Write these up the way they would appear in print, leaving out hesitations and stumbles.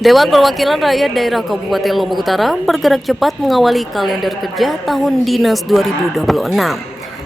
Dewan Perwakilan Rakyat Daerah Kabupaten Lombok Utara bergerak cepat mengawali kalender kerja tahun dinas 2026.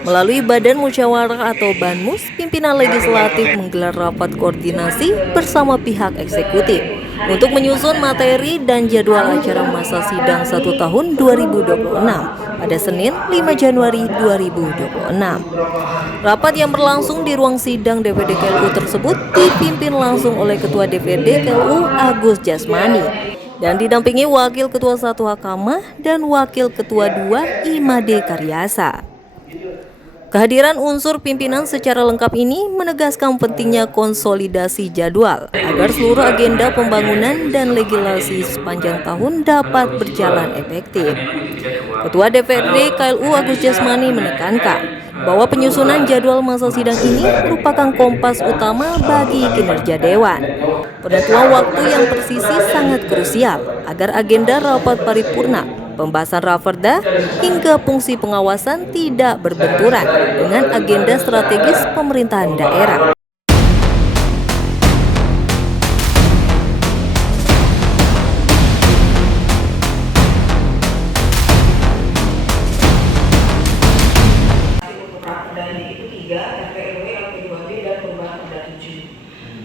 Melalui Badan Musyawarah atau Banmus, pimpinan legislatif menggelar rapat koordinasi bersama pihak eksekutif untuk menyusun materi dan jadwal acara masa sidang 1 tahun 2026 pada Senin 5 Januari 2026. Rapat yang berlangsung di ruang sidang DPD KLU tersebut dipimpin langsung oleh Ketua DPD KLU Agus Jasmani dan didampingi Wakil Ketua 1 Hakamah dan Wakil Ketua 2 Imade Karyasa. Kehadiran unsur pimpinan secara lengkap ini menegaskan pentingnya konsolidasi jadwal agar seluruh agenda pembangunan dan legislasi sepanjang tahun dapat berjalan efektif. Ketua DPRD KLU Agus Jasmani menekankan bahwa penyusunan jadwal masa sidang ini merupakan kompas utama bagi kinerja Dewan. Penentuan waktu yang presisi sangat krusial agar agenda rapat paripurna, pembahasan raperda, hingga fungsi pengawasan tidak berbenturan dengan agenda strategis pemerintahan daerah.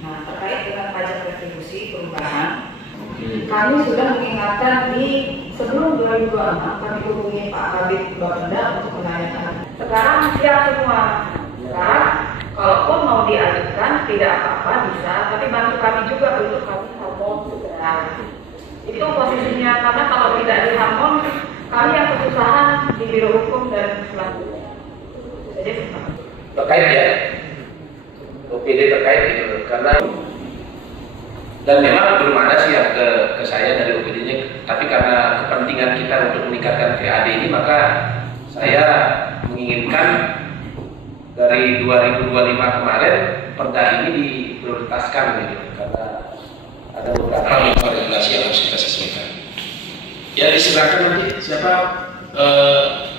Nah, terkait dengan pajak retribusi perubahan, kami sudah mengingatkan sebelum 2026 kami hubungi Pak Kabid Bapenda untuk menanyakan. Sekarang siap semua. Sekarang kalaupun mau diajukan tidak apa-apa bisa, tapi bantu kami juga untuk kami harmon segera. Itu posisinya, karena kalau tidak diharmon kami yang kesusahan di Biro Hukum dan selanjutnya. Jadi terkait ya, OPD terkait gitu, karena dan memang belum ada sih yang ke saya dari OPD-nya, tapi karena kepentingan kita untuk meningkatkan VAD ini, maka saya menginginkan dari 2025 kemarin perda ini diprioritaskan gitu, karena ada beberapa regulasi yang harus kita sesuaikan. Ya disilakan nanti siapa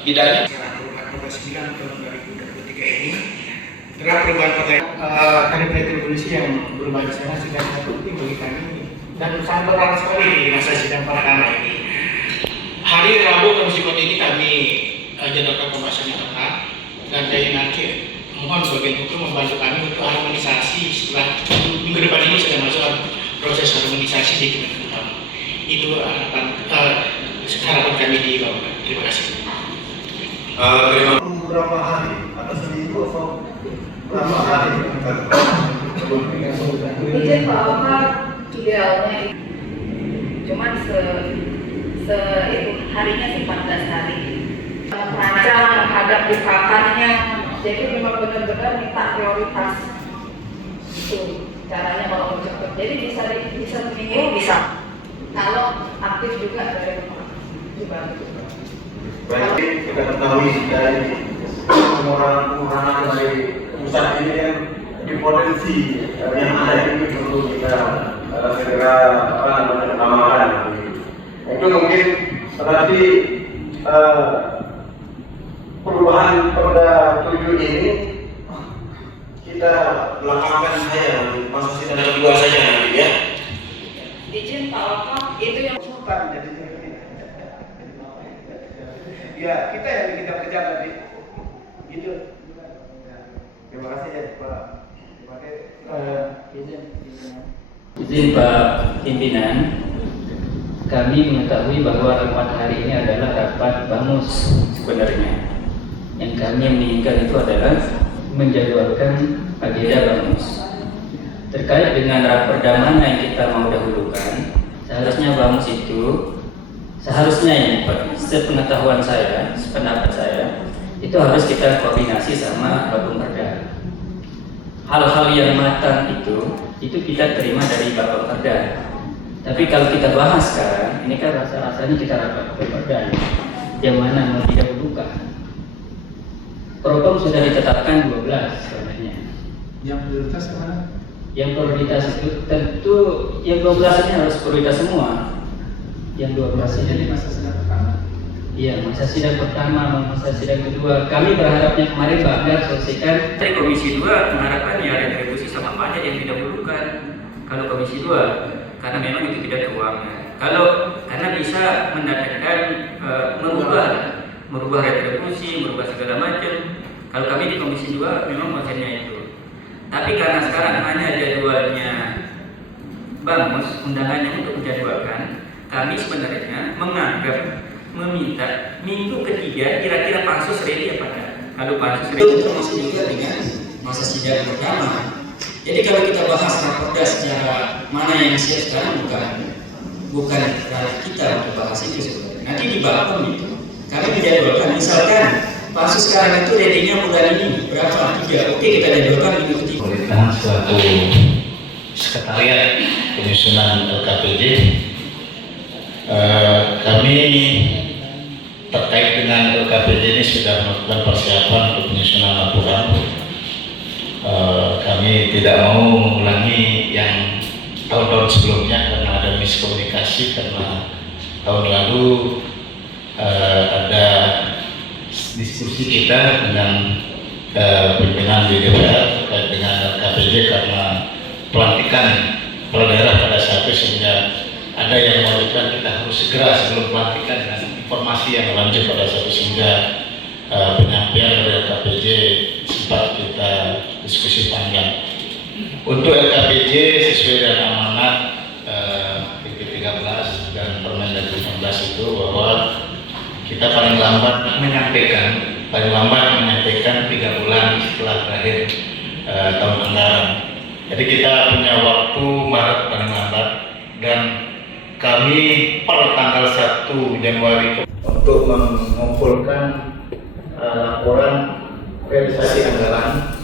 bidangnya. 9 tahun 2023 ini telah perubahan tarif retribusi yang berubah di sana sudah penting bagi kami dan sangat berharap sekali di masa sidang pertama ini. Hari Rabu Komisi Kode ini kami jadwalkan pembahasan yang tepat dan dari nanti mohon bagian hukum membantu kami untuk harmonisasi setelah minggu depan ini sudah masuk proses harmonisasi di Kementerian. Itu harapan kami di Bapak. Terima kasih. Beberapa hari atau seminggu atau berapa hari izin Pak Omar idealnya cuman itu harinya sih 14 hari merancang menghadap bukakannya, jadi memang benar-benar minta prioritas itu caranya kalau mau cepat. Jadi bisa seminggu bisa, kalau aktif juga dari rumah dibantu. Berarti kita ketahui dari pengurangan dari pusat ini yang potensi yang ada ini perlu kita segera utamakan. Itu mungkin berarti perubahan perda 7 ini kita lakukan saja masa sidang kedua saja nanti ya. Izin Pak Omar itu yang Sultan jadi ya kita yang kita kejar tadi gitu. Terima kasih ya Pak. Izin Pak Pimpinan, kami mengetahui bahwa rapat hari ini adalah rapat Bamus sebenarnya. Yang kami menginginkan itu adalah menjadwalkan agenda Bamus. Terkait dengan raperda mana yang kita mau dahulukan, seharusnya Bamus itu seharusnya ini Pak, sepengetahuan saya, sependapat saya, itu harus kita koordinasi sama Bapemda. Hal-hal yang matang itu kita terima dari Bapemda. Tapi kalau kita bahas sekarang, ini kan rasa-rasanya kita rapat Bapemda yang mana mau didahulukan. Propam sudah ditetapkan 12 sebenarnya. Yang prioritas kemana? Yang prioritas itu tentu yang 12 ini harus prioritas semua. Yang 12 Jadi masa sidang pertama. Iya, masa sidang pertama, masa sidang kedua. Kami berharapnya kemarin Pak Agar selesaikan. Dari Komisi 2 mengharapkan ya retribusi sama pajak yang didahulukan. Kalau Komisi 2, karena memang itu tidak keuangan. Karena bisa mendatangkan merubah retribusi, merubah segala macam. Kalau kami di Komisi 2 memang konsennya itu. Tapi karena sekarang hanya jadwalnya Bamus, undangannya untuk menjadwalkan, kami sebenarnya meminta minggu ketiga kira-kira pansus ready apa enggak. Kalau pansus ready termasuk juga dengan masa sidang pertama. Jadi kalau kita bahas raporda secara mana yang siap sekarang bukan ranah kita untuk bahas itu sebenarnya. Nanti di Bakum itu kami menjadwalkan, misalkan pansus sekarang itu ready-nya bulan ini berapa? 3. Oke, kita jadwalkan minggu ketiga. Pemerintahan selaku sekretariat penyusunan LKPD, kami terkait dengan LKPD ini sudah melakukan persiapan untuk penyusunan laporan. Kami tidak mau mengulangi yang tahun-tahun sebelumnya karena ada miskomunikasi, karena tahun lalu ada diskusi kita dengan pimpinan di DPR terkait dengan LKPD karena pelantikan kepala daerah pada saat itu, sehingga ada yang mengatakan kita harus segera sebelum pelantikan dengan informasi yang lanjut pada saat itu, sehingga penyampaian dari LKPD sempat kita diskusi panjang. Untuk LKPD sesuai dengan amanat PP 13 dan Permendagri 15 itu bahwa kita paling lambat menyampaikan 3 bulan setelah berakhir tahun anggaran. Jadi kita punya waktu Maret paling lambat, dan kami per tanggal 1 Januari untuk mengumpulkan laporan realisasi anggaran.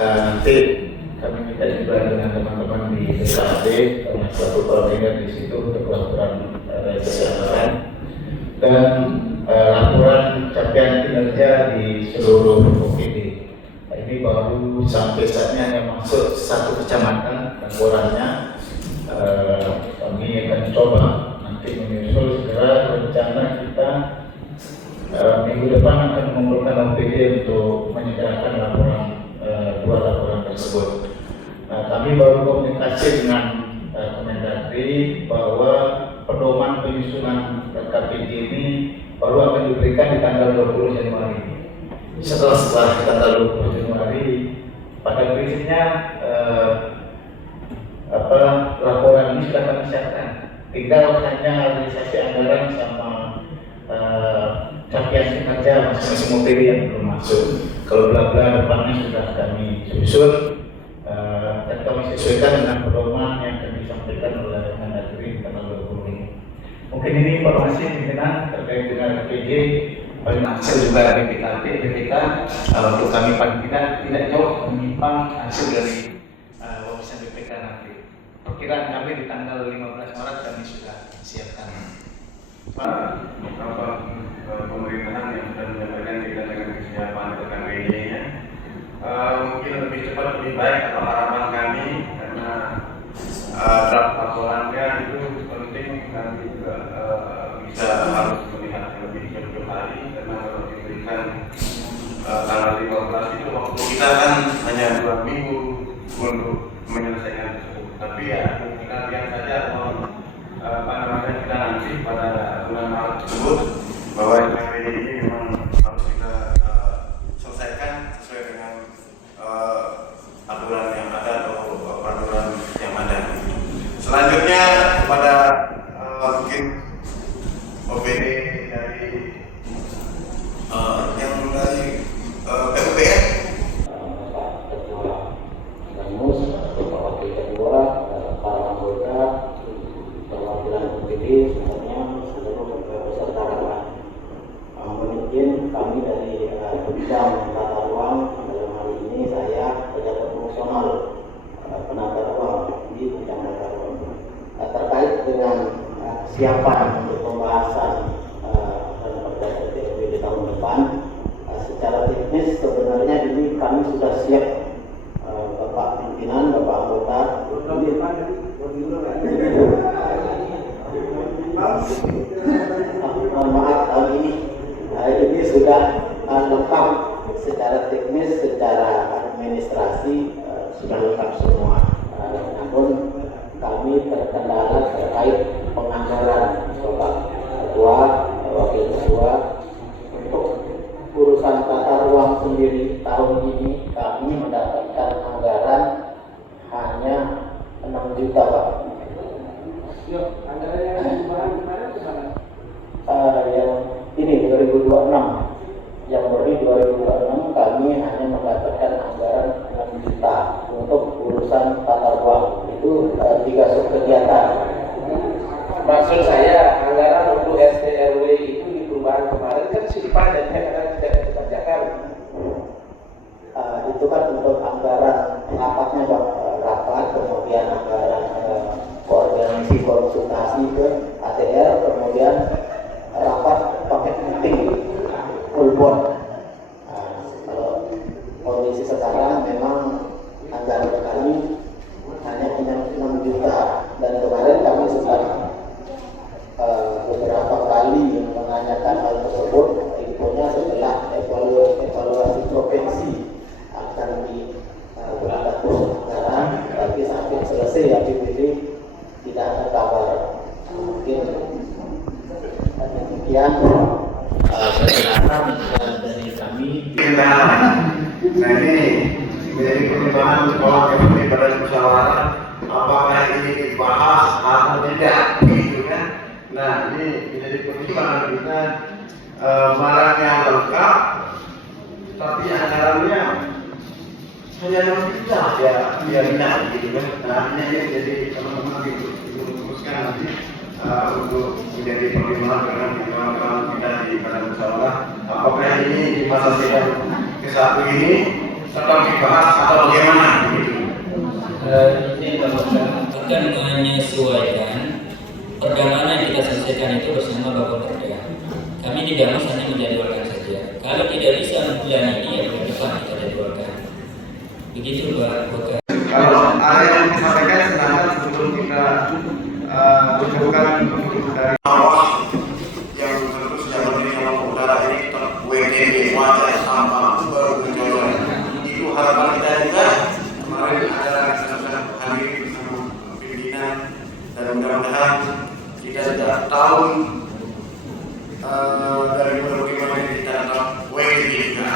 Nanti kami minta juga dengan teman-teman di BKD karena satu koordinator di situ untuk laporan realisasi anggaran dan laporan capaian kinerja di seluruh OPD. Ini baru sampai saatnya yang masuk satu kecamatan laporannya. Kami akan coba nanti menyusul segera rencana kita minggu depan akan mengumpulkan OPD untuk menyegerakan laporan 2 laporan tersebut. Kami baru komunikasi dengan Kemendagri bahwa pedoman penyusunan KPD ini baru akan diberikan di tanggal 20 Januari. Setelah tanggal 20 Januari, pada prinsipnya laporan ini sudah kami siapkan. Tinggal hanya realisasi anggaran sama capaian kinerja masing-masing OPD yang belum masuk. Kalau bla-bla depannya sudah kami susun dan kami sesuaikan dengan pedoman yang akan disampaikan oleh Kemendagri tanggal 20 ini. Mungkin ini informasi pimpinan terkait dengan PJ. Paling hasil juga dari BPK untuk kami paling tidak jauh menyimpang hasil dari wawasan BPK nanti. Perkiraan kami di tanggal 15 Maret kami sudah siapkan. Pemerintahan yang sudah menyampaikan kita dengan kesiapan LKPD-nya mungkin lebih cepat lebih baik atau harapan kami, karena draft laporannya itu penting nanti juga bisa harus melihat lebih jauh hari, karena kalau diberikan tanggal 15 itu waktu kita kan hanya 2 minggu untuk menyelesaikan tersebut. Tapi ya kita lihat saja kita nanti pada bulan Maret tersebut bahwa LKPD ini memang harus kita selesaikan sesuai dengan aturan yang ada atau peraturan yang ada. Selanjutnya kepada mungkin OPD dari yang dari PUPR. Bamus, Bapak Wakil Ketua, para anggota perwakilan OPD semuanya seluruh peserta rapat. Mungkin kami dari bidang tata ruang, dalam hal ini saya pejabat fungsional penata ruang di bidang tata ruang. Terkait dengan kesiapan untuk pembahasan perda RTP di tahun depan, secara teknis sebenarnya ini kami sudah siap, Bapak pimpinan, Bapak anggota. Maaf tahun ini sudah lengkap secara teknis, secara administrasi sudah lengkap semua. Namun kami terkena mendadak terkait penganggaran Bapak Ketua, Wakil Ketua. Untuk urusan tata ruang sendiri tahun ini kami mendapatkan anggaran hanya 6 juta, Pak. Yang ini 2026, yang beri 2026 kami hanya mendapatkan anggaran 6 juta untuk urusan tata ruang. Itu 3 subkegiatan. Maksud saya anggaran untuk STRW itu di perubahan kemarin kan sudah padat karena tidak dikerjakan. Itu kan untuk anggaran rapatnya, Pak. Rapat, kemudian anggaran koordinasi konsultasi ke ATR, kemudian rapat paket meeting full board. Kalau kondisi sekarang memang anggaran kami hanya 6 juta, dan kemarin kami sempat beberapa kali menanyakan hal tersebut. Infonya setelah evaluasi provinsi akan diberangkatkan anggaran, tapi sampai selesai APBD tidak ada kabar. Mungkin demikian penjelasan dari kami. Nah ini menjadi pertimbangan kalau kami pada musyawarah apakah ini dibahas atau tidak, gitu kan? Nah ini menjadi pertimbangan kita, barangnya lengkap, tapi anggarannya hanya 6 juta ya tidak, gitu kan? Nah ini jadi teman-teman dirumuskan nanti untuk menjadi pertimbangan dengan kawan-kawan kita di badan musyawarah apakah ini di masa sidang ke-1 ini tetap dibahas atau bagaimana, begitu. Ini akan menyesuaikan perjalanan yang kita selesaikan itu bersama Bapak Perda. Kami di Damas hanya menjadwalkan saja. Kalau tidak bisa bulan ini ya bulan depan kita jadwalkan. Begitu Pak. Kalau ada yang disampaikan silahkan sebelum kita tunjukkan dari bawah yang tentu sudah berdiri dalam udara ini WTB wajah sampah baru berjalan. Itu harapan kita juga. Kemarin ada kesempatan hadir bersama pimpinan dan mudah-mudahan kita sudah tahun dari berbagai macam kita dapat WTB juga.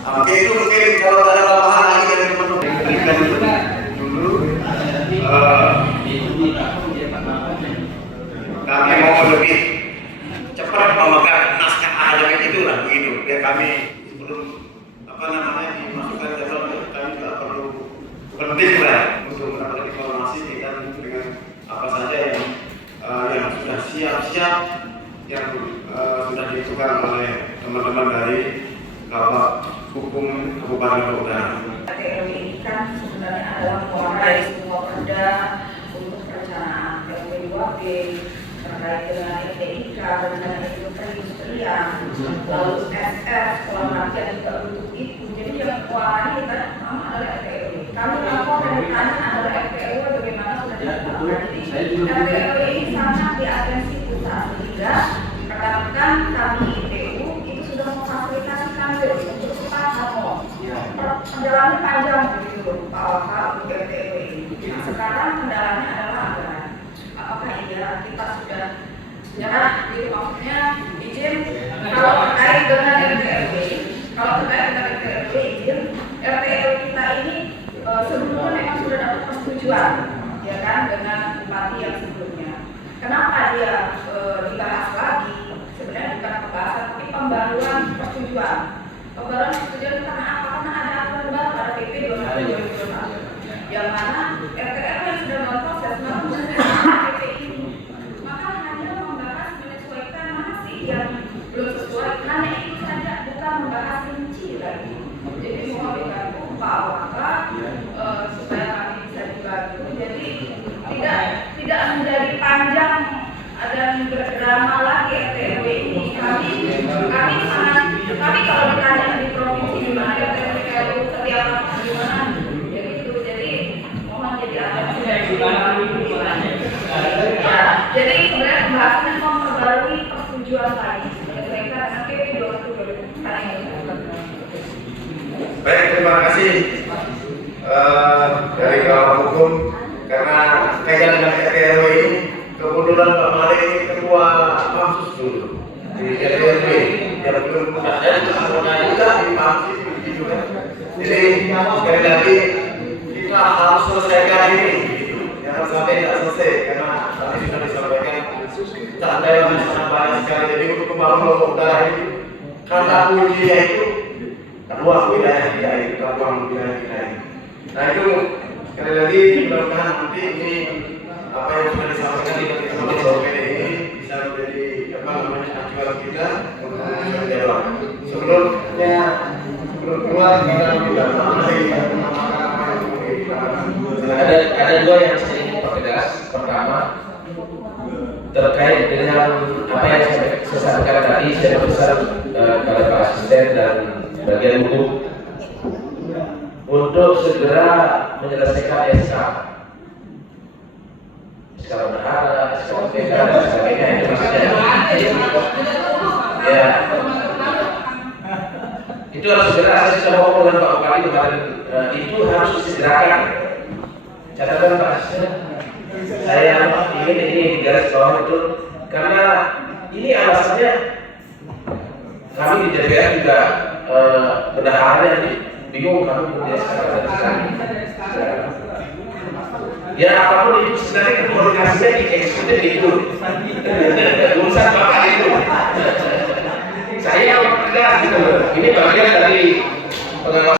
Oke, itu mungkin kalau ada tambahan lagi dari teman-teman dulu. Kami mau lebih cepat memegang naskah akademik itu lah, begitu. Ya kami belum dimasukkan jadwal, kami juga perlu penting lah untuk mendapatkan informasi dengan apa saja yang sudah siap-siap, yang sudah ditentukan oleh teman-teman dari Kabak Hukum Kabupaten Utara. RTRW ini kan sebenarnya adalah muara dari semua perda untuk perencanaan RW2B terkait dengan ETIK, rencana perindustrian, lalu SF, kolomasi juga untuk itu. Jadi yang muara kita pertama adalah RTRW. Kami lapor dan ditanya adalah RTRW bagaimana sudah dilakukan. Jadi RTRW ini sangat diatensi pusat sehingga rekan-rekan kami IPU itu sudah memfasilitasi kami untuk cepat ngomong. Kendalanya panjang begitu Pak Waka untuk RTRW ini. Nah, sekarang kendalanya adalah anggaran. Apakah iya kita sudah nyerah gitu, maksudnya izin kalau terkait dengan RTRW, izin RTRW kita ini sebelumnya memang sudah dapat persetujuan ya kan dengan bupati yang sebelumnya. Kenapa dia dibahas lagi? Sebenarnya bukan pembahasan tapi pembaruan persetujuan. Pembaruan persetujuan karena apa? Karena ada aturan baru, ada PP 21 yang mana RTRW yang sudah memproses PP ini, maka hanya membahas menyesuaikan mana sih yang belum sesuai, hanya itu saja, bukan membahas rinci lagi. Jadi mohon digabung Pak Waka supaya kami bisa dibantu. Jadi tidak menjadi panjang dan berdrama lagi RTRW ini. Kami kalau ditanya di provinsi di mana RTRW setiap apa gimana, jadi mohon jadi atensi dari jadi sebenarnya pembahasannya memperbarui persetujuan tadi menyesuaikan dengan PP 21 Baik, terima kasih dari Kabak Hukum karena pegang dengan RT RW ini. Kebetulan Pak Malik ini ketua pansus dulu di RT RW. Dia belum ada itu anggota juga di pansus begitu kan. Jadi sekali lagi kita harus selesaikan ini. Jangan sampai tidak selesai karena tadi sudah disampaikan seandainya sangat banyak sekali. Jadi untuk membangun lombok utara ini karena kuncinya itu ruang wilayah kita ini, ruang wilayah kita ini. Nah itu sekali lagi mudah-mudahan nanti ini apa yang sudah disampaikan di dalam OPD ini bisa menjadi acuan kita untuk menjawab. Sebelum keluar kita ada dua yang saya ingin pertegas. Pertama terkait dengan apa yang saya sampaikan tadi, saya pesan kepada Pak Asisten dan bagian hukum untuk segera menyelesaikan SK bendahara, SK PK dan sebagainya. Itu maksudnya ya itu harus segera. Saya sudah ngomong dengan Pak Bupati kemarin, itu harus disegerakan. Catatan Pak Asisten, saya ingin ini di garis bawah betul karena ini alasannya kami di DPR juga bendaharanya bingung kami kemudian sekarang. Ya apapun itu sebenarnya komunikasinya di eksekutif itu urusan Bapak itu. Saya yang tegas gitu. Ini bagian dari pengawasan.